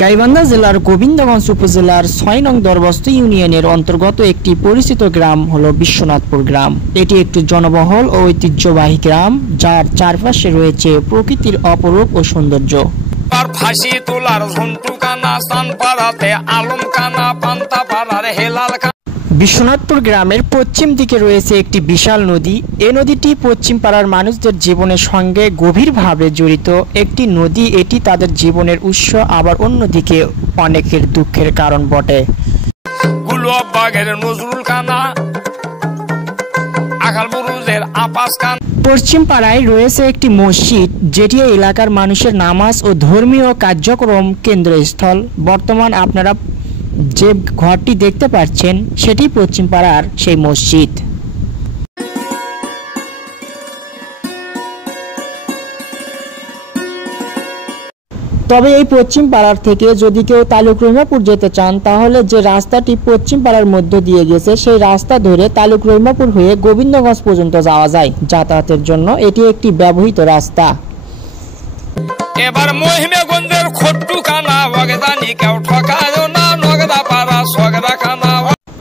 গাইবান্ধা জেলার গোবিন্দগঞ্জ উপজেলার ৬ নং দরবস্ত ইউনিয়নের অন্তর্গত একটি পরিচিত গ্রাম হলো বিশ্বনাথপুর গ্রাম। এটি একটি জনবহুল ও ঐতিহ্যবাহী গ্রাম, যার চারপাশে রয়েছে প্রকৃতির অপরূপ ও সৌন্দর্য। ফাঁসি তোলার ঝন্টু কানা, সানপাড়াতে আলম কানা, পান্তাপাড়ার হেলাল কানা। বিশ্বনাথপুর গ্রামের পশ্চিম দিকে রয়েছে একটি বিশাল নদী। এই নদীটি পশ্চিম পাড়ার মানুষদের জীবনের সঙ্গে গভীরভাবে জড়িত একটি নদী। এটি তাদের জীবনের উৎস, আবার অন্যদিকে অনেকের দুঃখের কারণ বটে। গুলবাগের নজরুল কানা, আখালবুরুজের আপাস কানা। পশ্চিম পাড়ায় রয়েছে একটি মসজিদ, যেটি এলাকার মানুষের নামাজ ও ধর্মীয় কার্যক্রম কেন্দ্রস্থল। বর্তমান আপনারা যে ঘরটি দেখতে পাচ্ছেন সেটি পশ্চিম পাড়ার সেই মসজিদ। তবে এই পশ্চিম পাড়ার থেকে যদি কেউ তালুক রহিমাপুর যেতে চান, তাহলে যে রাস্তাটি পশ্চিম পাড়ার মধ্য দিয়ে গেছে সেই রাস্তা ধরে তালুক রহিমাপুর হয়ে গোবিন্দগঞ্জ পর্যন্ত যাওয়া যায়। যাতায়াতের জন্য এটি একটি ব্যবহৃত রাস্তা। এবার মহিমেগঞ্জের খট্টু কানা, ওয়াগদানি কেউ ঠকায় না, নগদা পাড়া সগদা কানা।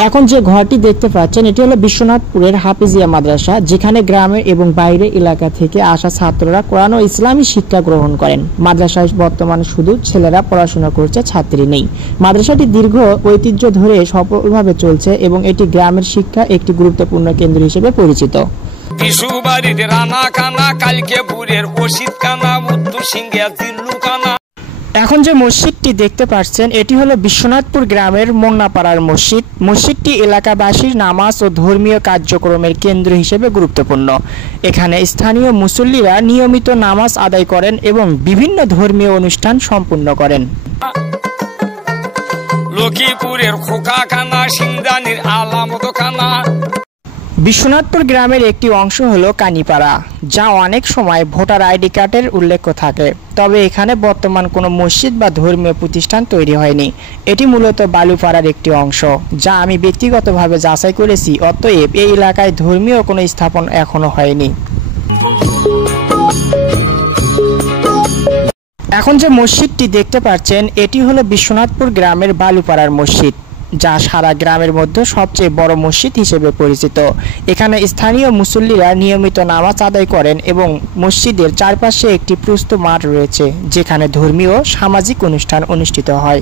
এখন যে ঘরটি দেখতে পাচ্ছেন এটি হলো বিশ্বনাথপুরের হাফিজিয়া মাদ্রাসা, যেখানে গ্রামে এবং বাইরে এলাকা থেকে আসা ছাত্ররা কোরআন ও ইসলামী শিক্ষা গ্রহণ করেন। মাদ্রাসায় বর্তমানে শুধু ছেলেরা পড়াশোনা করছে, ছাত্রী নেই। মাদ্রাসাটি দীর্ঘ ঐতিহ্য ধরে সফলভাবে চলছে এবং এটি গ্রামের শিক্ষা একটি গুরুত্বপূর্ণ কেন্দ্র হিসেবে পরিচিত। বিশুবাড়ির রানা কানা, কালকেপুরের ওসিদ কানা, মুত্তু সিংহের দিল্লু কানা। এখন যে মসজিদটি দেখতে পাচ্ছেন এটি হলো বিশ্বনাথপুর গ্রামের মোংনাপাড়ার মসজিদ। মসজিদটি এলাকাবাসীর নামাজ ও ধর্মীয় কার্যক্রমের কেন্দ্র হিসেবে গুরুত্বপূর্ণ। এখানে স্থানীয় মুসল্লিরা নিয়মিত নামাজ আদায় করেন এবং বিভিন্ন ধর্মীয় অনুষ্ঠান সম্পন্ন করেন। লক্ষ্মীপুরের খোকা কানা, সিংদানির আলামত কানা। বিশ্বনাথপুর গ্রামের একটি অংশ হলো কানিপাড়া, যা অনেক সময় ভোটার আইডি কার্ডের উল্লেখ থাকে। তবে এখানে বর্তমান কোনো মসজিদ বা ধর্মীয় প্রতিষ্ঠান তৈরি হয়নি। এটি মূলত বালুপাড়ার একটি অংশ, যা আমি ব্যক্তিগতভাবে যাচাই করেছি। অতএব এই এলাকায় ধর্মীয় কোনো স্থাপন এখনো হয়নি। এখন যে মসজিদটি দেখতে পাচ্ছেন এটি হলো বিশ্বনাথপুর গ্রামের বালুপাড়ার মসজিদ, যা সারা গ্রামের মধ্যে সবচেয়ে বড় মসজিদ হিসেবে পরিচিত। এখানে স্থানীয় মুসল্লিরা নিয়মিত নামাজ আদায় করেন এবং মসজিদের চারপাশে একটি প্রস্থ মাঠ রয়েছে, যেখানে ধর্মীয় সামাজিক অনুষ্ঠান অনুষ্ঠিত হয়।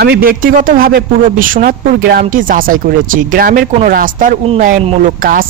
আমি ব্যক্তিগতভাবে পুরো বিশ্বনাথপুর গ্রামটি যাচাই করেছি। গ্রামের কোনো রাস্তার উন্নয়নমূলক কাজ